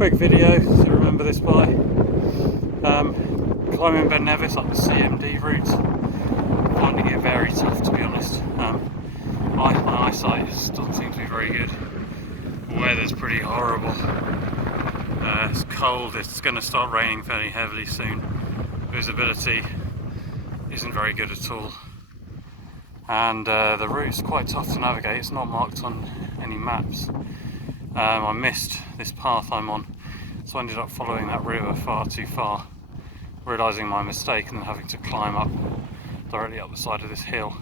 Quick video to remember this by. Climbing Ben Nevis up the CMD route. Finding it very tough, to be honest. My eyesight doesn't seem to be very good. The weather's pretty horrible. It's cold, it's going to start raining fairly heavily soon. Visibility isn't very good at all. And the route's quite tough to navigate. It's not marked on any maps. I missed this path I'm on, so I ended up following that river far too far, realising my mistake and then having to climb up directly up the side of this hill.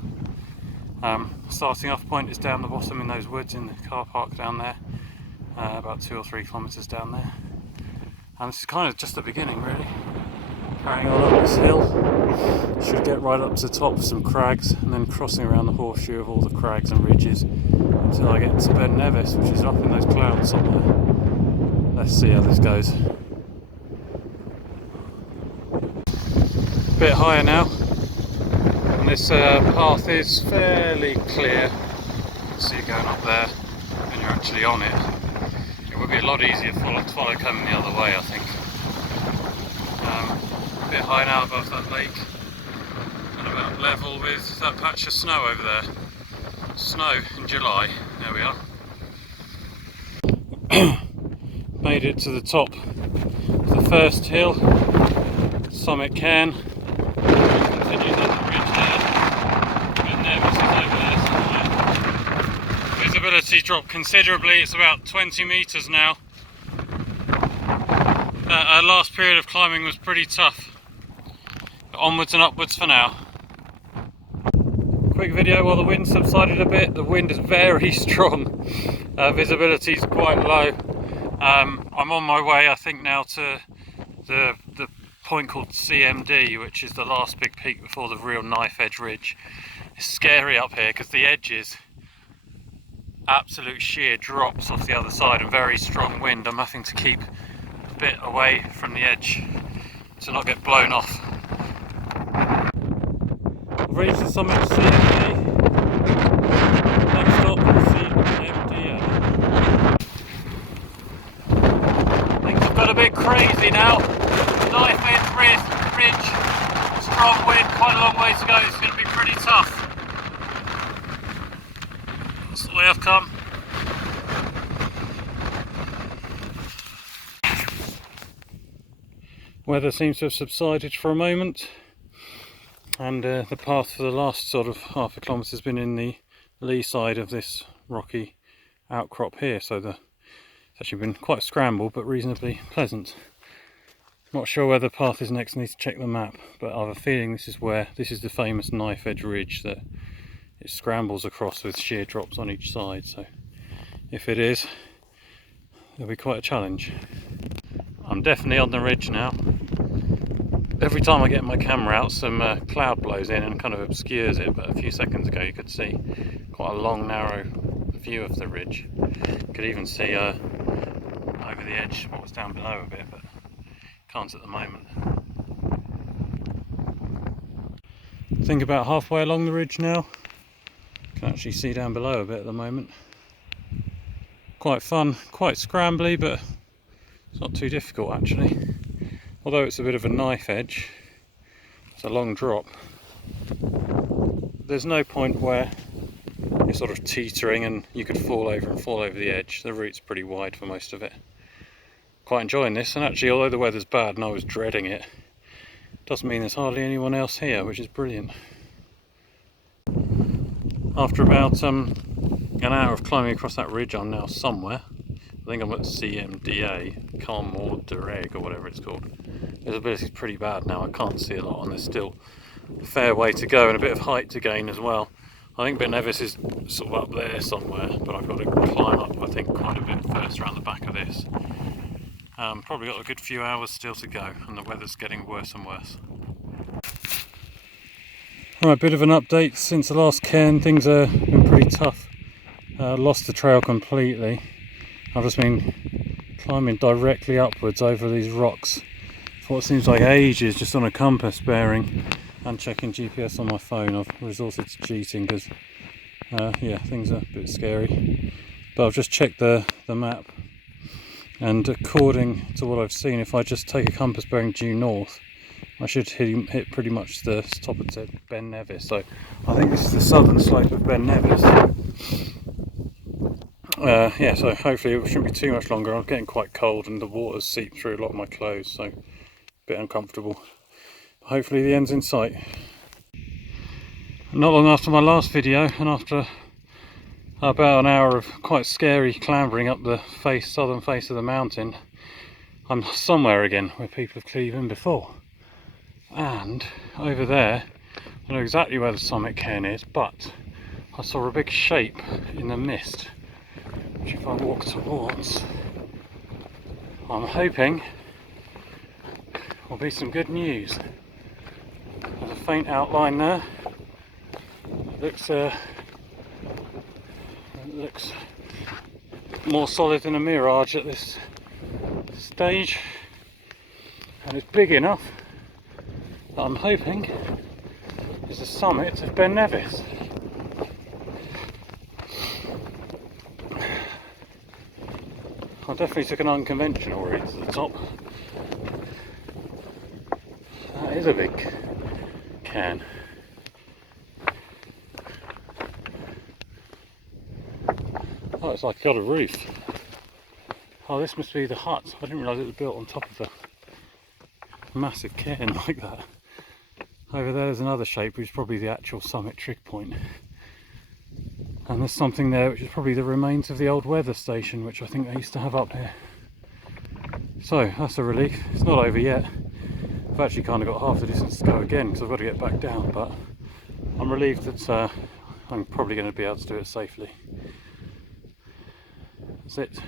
Starting off point is down the bottom in those woods in the car park down there, about 2 or 3 kilometres down there. And this is kind of just the beginning, really. Carrying on up this hill, should get right up to the top of some crags and then crossing around the horseshoe of all the crags and ridges until I get to Ben Nevis, which is up in those clouds somewhere. Let's see how this goes. A bit higher now, and this path is fairly clear. You can see it going up there when you're actually on it. It would be a lot easier to follow coming the other way, I think. A bit high now above that lake and about level with that patch of snow over there. Snow in July, there we are. Made it to the top of the first hill, Summit Cairn. Continues up the ridge there. Ben Nevis is over there somewhere. Visibility's dropped considerably, it's about 20 metres now. Our last period of climbing was pretty tough. But onwards and upwards for now. Quick video while the wind subsided a bit. The wind is very strong. Visibility is quite low. I'm on my way, I think, now to the point called CMD, which is the last big peak before the real knife edge ridge. It's scary up here because the edges, absolute sheer drops off the other side and very strong wind. I'm having to keep a bit away from the edge to not get blown off. I've reached the summit of CMD. Next stop, CMDA. Things have got a bit crazy now. Knife edge ridge, strong wind, quite a long way to go. It's going to be pretty tough. That's the way I've come. Weather seems to have subsided for a moment, and the path for the last sort of half a kilometre has been in the lee side of this rocky outcrop here, so it's actually been quite scrambled but reasonably pleasant. Not sure where the path is next, I need to check the map, but I have a feeling this is the famous knife edge ridge that it scrambles across with sheer drops on each side, so if it is, it'll be quite a challenge. I'm definitely on the ridge now. Every time I get my camera out, some cloud blows in and kind of obscures it, but a few seconds ago you could see quite a long, narrow view of the ridge. You could even see over the edge what was down below a bit, but can't at the moment. I think about halfway along the ridge now. You can actually see down below a bit at the moment. Quite fun, quite scrambly, but it's not too difficult actually. Although it's a bit of a knife edge, it's a long drop. There's no point where you're sort of teetering and you could fall over the edge. The route's pretty wide for most of it. Quite enjoying this, and actually although the weather's bad and I was dreading it, doesn't mean there's hardly anyone else here, which is brilliant. After about an hour of climbing across that ridge, I'm now somewhere. I think I'm at CMDA, Calm or Dereg or whatever it's called. Visibility is pretty bad now, I can't see a lot, and there's still a fair way to go and a bit of height to gain as well. I think Ben Nevis is sort of up there somewhere, but I've got to climb up, I think, quite a bit first around the back of this. Probably got a good few hours still to go, and the weather's getting worse and worse. Alright, bit of an update since the last cairn. Things have been pretty tough. Lost the trail completely. I've just been climbing directly upwards over these rocks for what seems like ages, just on a compass bearing and checking GPS on my phone. I've resorted to cheating because yeah, things are a bit scary, but I've just checked the map and according to what I've seen, if I just take a compass bearing due north, I should hit pretty much the top of Ben Nevis. So I think this is the southern slope of Ben Nevis. Yeah, so hopefully it shouldn't be too much longer. I'm getting quite cold and the water's seeped through a lot of my clothes, so a bit uncomfortable. Hopefully the end's in sight. Not long after my last video, and after about an hour of quite scary clambering up the southern face of the mountain, I'm somewhere again where people have clearly been before. And over there, I know exactly where the summit cairn is, but I saw a big shape in the mist, which if I walk towards, I'm hoping will be some good news. There's a faint outline there. It looks more solid than a mirage at this stage, and it's big enough that I'm hoping is the summit of Ben Nevis. I definitely took an unconventional route to the top. That is a big cairn. Oh, it's like got a roof. Oh, this must be the hut. I didn't realise it was built on top of a massive cairn like that. Over there's another shape, which is probably the actual summit trig point. And there's something there which is probably the remains of the old weather station, which I think they used to have up here. So that's a relief. It's not over yet. I've actually kind of got half the distance to go again because I've got to get back down, but I'm relieved that I'm probably going to be able to do it safely. That's it.